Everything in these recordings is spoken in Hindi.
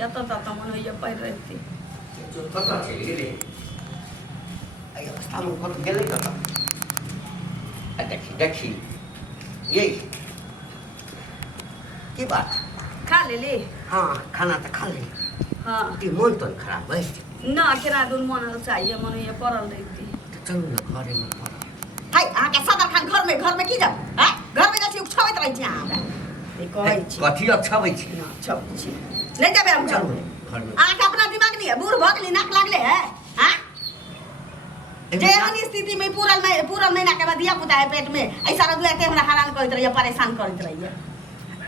जता तता मन होइए पैर रहती जो कता चलि गेलै एहि अवस्थामे कत गेलै कता देखी ये की बात खा ले ले हाँ खाना तो खा ले हाँ ती मन तो खराब है ना केना दुन मन चाहिए मन ये पड़ल रहती तो चलू ना घरे में पड़ा हाय आके सदर खान घर में की जाब हैं घर में जाछि उछावत रहै छी हमरा ए कहै छी कथी अछाबै छी ना छबै छी नहीं जाबे हम चलू चलू घर में आके अपना दिमाग नहीं है बूढ़ भ गेली नाक लागले है हैं जे एहन स्थिति में पूरल महीना के बाद दिया पुता है पेट में ऐसा रह दुआते हमरा हैरान करैत रहिए परेशान करैत रहिए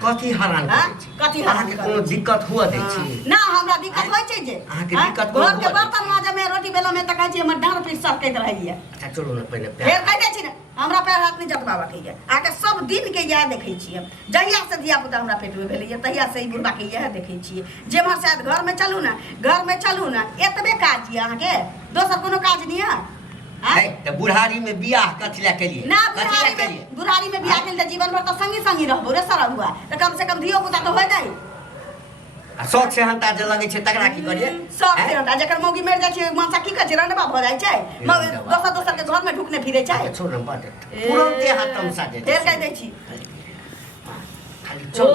कथी हैरान हाँ? करै छी कथी हैरान अहाँके करै कोनो छी? दिक्कत हुआ दै छी ना हमरा दिक्कत होय छै जे अहाँके हाँ? दिक्कत घर कोन के हुआ बर्तन माजे में रोटी बेला में त कहै छी हमर डांर पीट सकैत रहिए अच्छा चलू ना पहिने फेर कह दै छी ना हमरा पैर हाथ नहीं जतबाबा के ये आके सब दिन के यह देखै छी हम जहिया से दिया पुता हमरा पेट में भेलैए तहिया से ई बुढ़बा के यह देखै छी जे मर शायद घर में चलू ना एतबे काज ये अहाँके दोसर कोनो काज नहीं है है तो बुढ़ारी में बियाह कथी ला केलिए ना कथी ला केलिए बुढ़ारी में बियाह केल त जीवन भर तो संगी रहबो रे सारा हुआ त कम से कम धियो पुता तो होय नहीं आ शौक से हंता जे लगे छै तकरा की करिए सब से हटा जकर मौगी मर जाइ छै मनसा की कहै छै रंडवा भ जाइ छै दोसर के घर में ढुकने फिरे छै छोड़ न बात तुरंते हाथ तमसा दे देर कह दै छी खाली ओ चल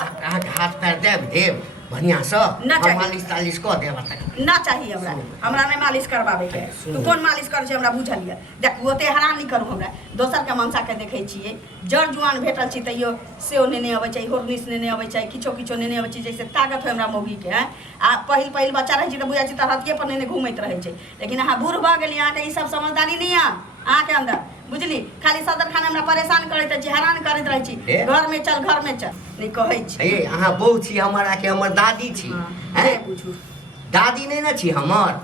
अहाँके हाथ पैर देव बढ़िया से ना चाहिए। मालिश तालिश कऽ देब तक ना चाहिए हमरा नहीं मालिश करवावे के तू कौन मालिश कर छै हमरा बुझलिए देख ओते हैरान नहीं करू हमरा दोसर के मनसा के देखै छियै जड़ जुआन भेटल छी तैयो सेओ नेने अबै छै होरनिस नेने अबै छै किछो नेने अबै छै जैसे ताकत है हमरा मौगी के आ पहिल बच्चा रहै छै त बुझै छै त हथिये पर नेने घुमैत रहै छै लेकिन अहाँ बूढ़ भ गेली अहाँ के ई सब समझदारी नहीं है अहाँ के अंदर बुझली खाली सदर खाना हमरा परेशान करैत छी हैरान करैत रहै छी घर में चल नहीं कहै छी हे अहाँ बहु छी हमरा के हमर दादी छी जे बुझू दादी नहीं ना छी हमर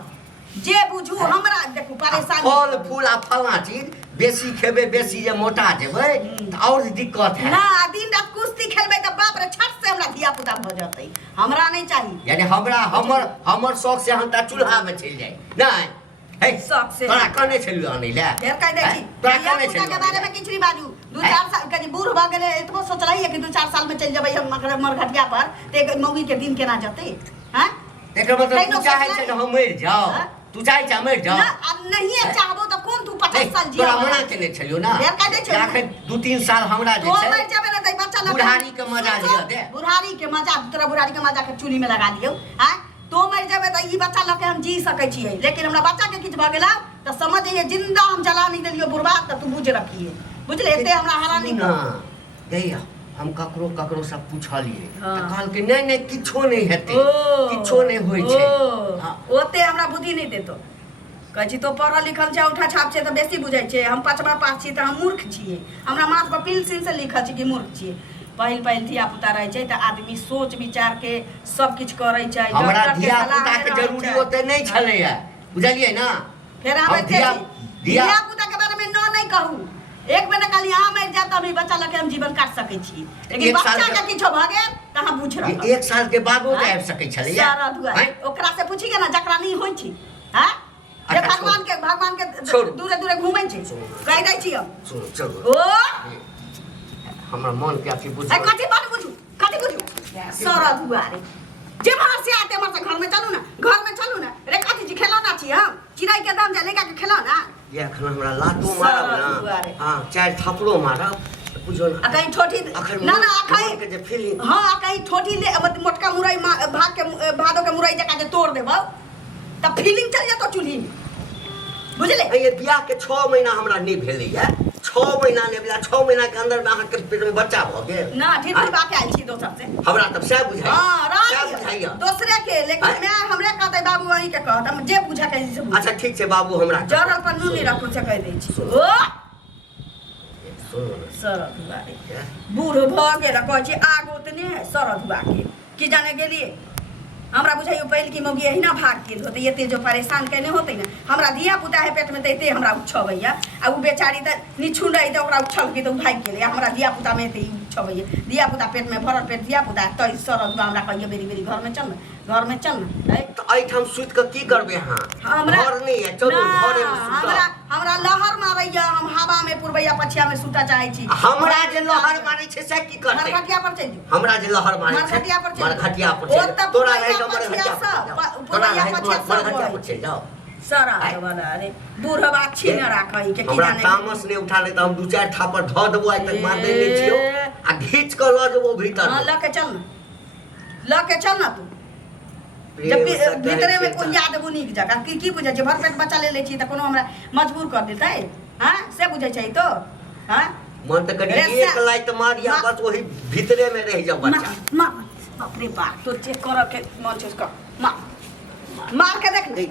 जे बुझू हमरा देखू परेशान फल फूल आ फलना चीज बेसी खेबे बेसी जे मोटा जेबै त और दिक्कत है ना दिन रात कुश्ती खेलबै त बाप रे छट से हमरा धिया पुता भ जतै हमरा नहीं चाहिए यानी हमर शौक से हंता चूल्हा में चल जाए नहीं हे शौक से तोरा कने छलियो आनै ले फेर कह दै छी तोरा धिया कने पुता के छलियो बारे में किछ नहीं बाजू 2-4 साल के बूढ़ भ गेलै एतबो सोचलही है कि 2-4 साल में चल जेबै हम मरघटिया पर ते मौगी के दिन केना जतै हैं एकर मतलब तू चाहै छै हम मर जाओ तू चाहै छै मर जाओ ना अब नहीं चाहबो त कोन तू 50 साल जिया तोरा मना केने छलियो ना फेर कह दै छी आखिर 2-3 साल हमरा जे तो छै मर जेबै ना त बच्चा लग बुढ़ारी के मजा लिया दे बुढ़ारी के मजा तोरा बुढ़ारी के मजा के चूल्ही में लगा दियौ हैं तो मर जेबै त ई बच्चा लग के हम जी सकै छियै लेकिन हमरा बच्चा के किछ भ गेला त समझ जइए जिंदा हम जला नहीं देलियो बुढ़बा त तू बुझ रखिए बुझले एते हमरा हरा नहीं ना कर दैया हम ककरो सब पूछलिए हाँ। त कहलकै नहीं किछो नहीं हेतै किछो नहीं होय छै हाँ। ओते हमरा बुद्धि नहीं देतो कहै छी तो पढ़ल लिखल छै उठा छाप छै त बेसी बुझै छै हम 5वां पास छी त हम मूर्ख छियै हमरा माथ पर पिलसिन से लिखल छै कि मूर्ख छियै पहिल धिया पुता रहे छै त आदमी सोच विचार के सब किछ करै छै हमरा डॉक्टर के धिया सलाह पुता के ले रहै जरूरी छै। ओते नहीं छलै है बुझलियै ना फेर हम हम धिया धिया पुता के बारे में न नहीं कहू एक बेर कहली अहाँ मर जाब त हम ई बच्चा लके हम जीवन काट सकै छी लेकिन एक साल बच्चा के- के किछो भ गेल त हम बुझ रह एक साल के बादो त आबि सकै छलै सारा दुआ ओकरा से पूछी के ना जकरा नहीं होई छी हैं जे अच्छा, भगवान के छोड़ू। दूरे घूमै छी कह दै छी हम सुनो चलो ओ हमरा मन के अथी बुझ ए कथी बात बुझू सारा दुआ रे जे बाहर से आते हमर से घर में चलू ना रे कथी जी खिलौना छी हम चिड़ै के दाम जा लेका के खिलौना ये एखन हमरा लातो सारा मारब दुआरे। ना हां चार थपड़ो मारब बुझो ना आ कहीं ठोठी अखन ना मन के जे फीलिंग हां आ कहीं ठोठी ले मोटका मुरई भादो के मुरई जका जे तोड़ देबो त फीलिंग चल जातो चूल्ही में बुझले ये बियाह के 6 महीना हमरा नहीं भेलै है 6 महीना नहीं भेला 6 महीना के अंदर में अहाँ के पेट में बच्चा भ गेल ना ठीक बा के आइल छी दोसर से हमरा तब से बुझाई हां क्या राज बुझाइया दूसरे के लेकिन मैं हमरे कहते बाबू वही के कहत हम जे बुझा के से बुझ अच्छा ठीक छै बाबू हमरा जरल पर नून नहीं रखू से कह दै छी सुनो। ओ सुनो ना सरद हुआ रे क्या? बूढ़ भ गेल कहै छी आग ओतने है सरद हुआ के की जाने गेलिए हमरा बुझाइयो पहिल की मौगी एहिना भाग के होते एते जो परेशान केने होते ना हमरा धिया पुता है पेट में त एते हमरा उछबैया आ उ बेचारी त निछुंडै त ओकरा उछल के त भाग गेलै हमरा धिया पुता में एते 6 बजे दिया पुता पेट में भरल पेट दिया पुता तो सरद हमरा कहिए बेरी बेरी घर में चल ना तो एठाम सुत के की करबे हां हमरा घर नहीं है चलो घरे में सुत हमरा लहर मारैया हम हवा में पुरबैया पछिया में सुता चाहै छी हमरा जे लहर मारै छै से की करते मरखटिया पर चल हमरा जे लहर मारै छै मरखटिया पर चल तोरा रहे तो मरखटिया पर चल जाओ सारा वाला अरे बूढ़वा छीन राखै के की हमरा जाने तामस ने उठा ले त हम 2-4 थापर ध देबो आइ तक मार देने छियो आ घीच के ल जेबो भीतर हां ल के चल ना तू जब भीतरे में कोई याद वो नीक जगह की बुझै छै भर पेट बच्चा ले छी त कोनो हमरा मजबूर कर देतै हां से बुझै छै तो हां मन त करी एक लाइत मारिया बस वही भीतरे में रह जा बच्चा मार बाप रे बाप तो चेक कर के मन छै उसका मार के देख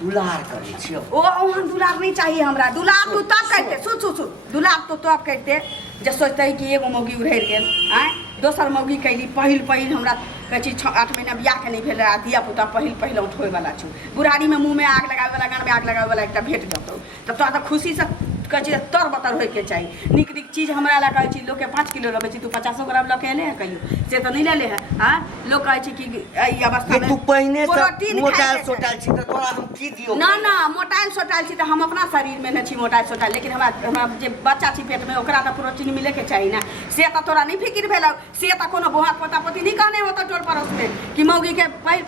दुलार करे छियो ओ ओहन दुलार नहीं चाहिए हमरा दुलार तू तब कहते सुन दुलार तो तब कहते जे सोचते कि एगो मौगी उड़ैर गेल हैं दोसर मौगी कैली पहिल हमरा कहै छी 8 महीना बियाह के नहीं भेल रहा दिया पुता पहिल उठोय वाला छु बुढ़ारी में मुंह में आग लगावे वाला गान में आग लगावे वाला एकटा भेट जतो तब तो खुशी से कहै छी तर बतर होय के चाहिए निक चीज हमरा ला कहै छी लोग के 5 किलो लेबै छी तू 50 ग्राम ल के ले है कहियो से तो नहीं ले ले है हां लोग कहै छी कि ई अवस्था में तू पहिने से मोटाइल सोटाइल छी त तोरा हम की दियो ना मोटाइल सोटाइल छी त हम अपना शरीर में न छी मोटाइल सोटाइल लेकिन हमरा जे बच्चा छी पेट में ओकरा त प्रोटीन मिले के चाहिए ना से त तोरा नहीं फिक्र भेल से त कोनो बुहा पोता पोती नहीं कहने होता टोल पड़ोस में कि मौगी के पहिल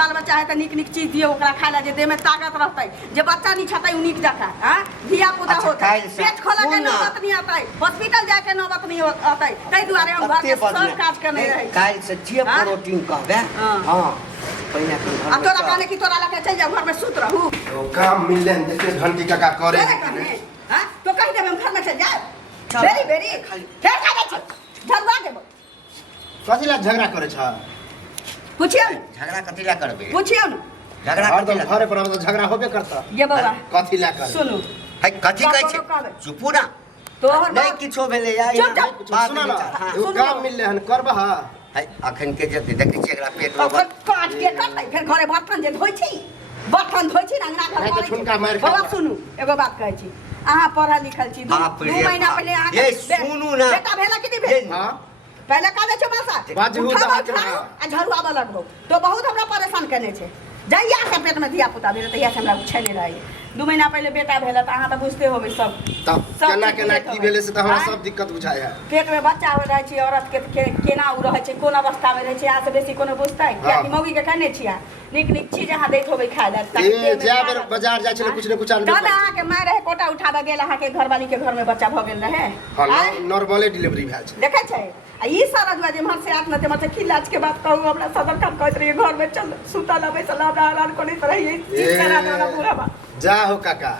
बाल बच्चा है त निक चीज दियो ओकरा खाय ला जे देह में ताकत रहतै जे बच्चा नहीं छतै उनिक जका हां धिया पुता होतै पेट खोला के नौबत नहीं आतै हॉस्पिटल जाके नौबत नहीं आतै तै दुआरे हम घर के सब काज करने रहै काल से जे प्रोटीन कहबे हां पहिने आ तोरा कहने कि तोरा लके चल जा घर में सुत रहू तो काम मिलले देखते घंटी काका करे हां तो कहि देब हम घर में चल जा बेरी फेर का दै छी झगड़ा देबो कथि ला झगड़ा करे छ पूछियो झगड़ा कथि ला करबे पूछियो न झगड़ा कथि ला घरे पर तो झगड़ा होबे करता ये बाबा कथि ला करे सुनु है कथि कहै छै चुपू ना तोहर नहीं किछो भेले या सुन ना एगो काम मिलले हन करबा है अखन के जे देखै छी एकरा पेट में काट के करतै फेर घरे बर्तन जे धोइ छी ना अंगना घर छुनका मार बाबा सुनु एगो बात कहै छी अहाँ पढ़ा लिखल छी 2 महीना पहले अहाँ ये सुनु ना बेटा भेला कि नहीं भेल हां पहले का दे छ मासा आ झड़ुआ वाला लगबो तो बहुत हमरा परेशान करने छै जइया से पेट में दिया पुता भेल तइया से हमरा छेले रही 2 महीना पहले बेटा भेल त अहाँ त बुझते होबै सब तब केना की भेले से त हमरा सब दिक्कत बुझाय है पेट में बच्चा हो रहै छै औरत के केना उ रहै छै कोन अवस्था में रहै छै यहाँ से बेसी कोनो बुझतै किया कि मौगी के कहने छिया निक चीज अहाँ दैत होबै खाय ला ए जाबर बाजार जाय छले कुछ न कुछ आनबे दादा अहाँ के माय रहे कोटा उठाबे गेल अहाँ के घरवाली के घर में बच्चा भ गेल रहे हां नॉर्मली डिलीवरी भेल छै देखै छै आ ई सारा दुआ जे मन से आत्म ते मत खिलाज के बात कहू हमरा सदर काम कहत रहिए घर में चल सुता लबे सला हमरा कोनी तरह ये चीज करा देना पूरा बा जा हो काका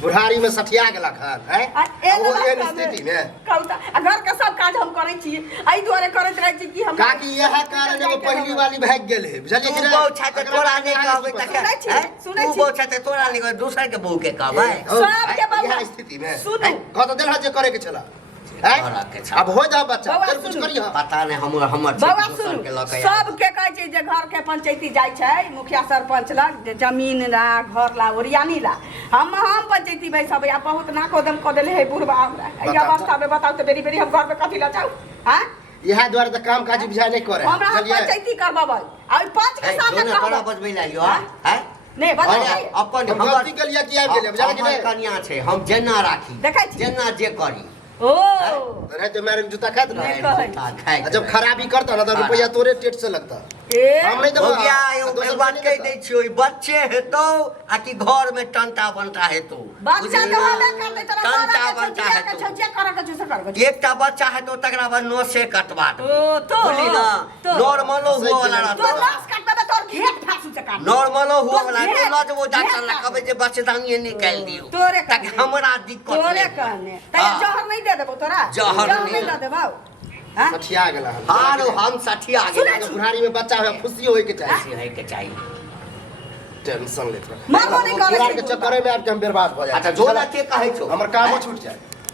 बुढ़ारी में सठिया गेला खन है ओ एहन स्थिति में कहूता घर के सब काज हम करै छी एई दुआरे करत रहै छी कि हम काकी यह कारण एगो पहली वाली भाग गेल है बुझलिए कि तू बहु छाते तोरा नहीं कहबै त सुनै छी तू बहु छाते तोरा नहीं कहबै दूसर के बहु के कहबै सब के बाबा यह स्थिति में सुनु कत देल जे करे के छला अब हो जा बच्चा फिर कुछ करियो पता नहीं हमर बाबा सुनु सब के कहै छै जे घर के पंचायती जाय छै मुखिया सरपंच लग जे जमीन ला घर ला ओरियानी ला हम पंचायती बैसबै आ बहुत ना कोदम क देले है बुढ़वा हमरा ई अवस्था में बताओ त बेरी हम घर में कथि ला जाऊ हां यह द्वारा त काम काज बुझा नहीं करे हमरा पंचायती करबाबै आ 5 के साथ दोनों करा बजबै लागियो हैं नहीं बता अपन गलती के लिए की आबि गेलै बुझा कि कन्या छै हम जेना राखी देखै छी जेना जे करी ओ रहे तो मेरे जूता खात ना नहीं जब खराबी करता ना तो रुपया तोरे टेट से लगता हम नहीं हो गया ये बात कह दे छियो बच्चे हेतो आ कि घर में टंटा बनता हेतो बच्चा तो हमे कर दे तोरा टंटा बनता हेतो छजिया कर के जुसे कर एकटा बच्चा हेतो तकरा बाद नोसे कटवा दो ओ तो बोली ना नॉर्मलो हुआ वाला तो रहतो लाश काटबे त तोर घेट फासू से काट नॉर्मलो हुआ वाला तो लज वो डॉक्टर ला कहबे जे बच्चेदानी निकाल दियो तोरे ताकि हमरा दिक्कत तोरे कहने त जहर नहीं दे देबो तोरा जहर नहीं दे देबो हां सठिया गेला हां हम सठिया गेल बुढ़ारी में बच्चा है खुशी होए के चाहिए ऐसे है के चाहिए टेंशन लेत मां को नहीं करे के चक्कर में अब हम बर्बाद हो जाए अच्छा जो ना के कहे छो हमर काम छूट जाए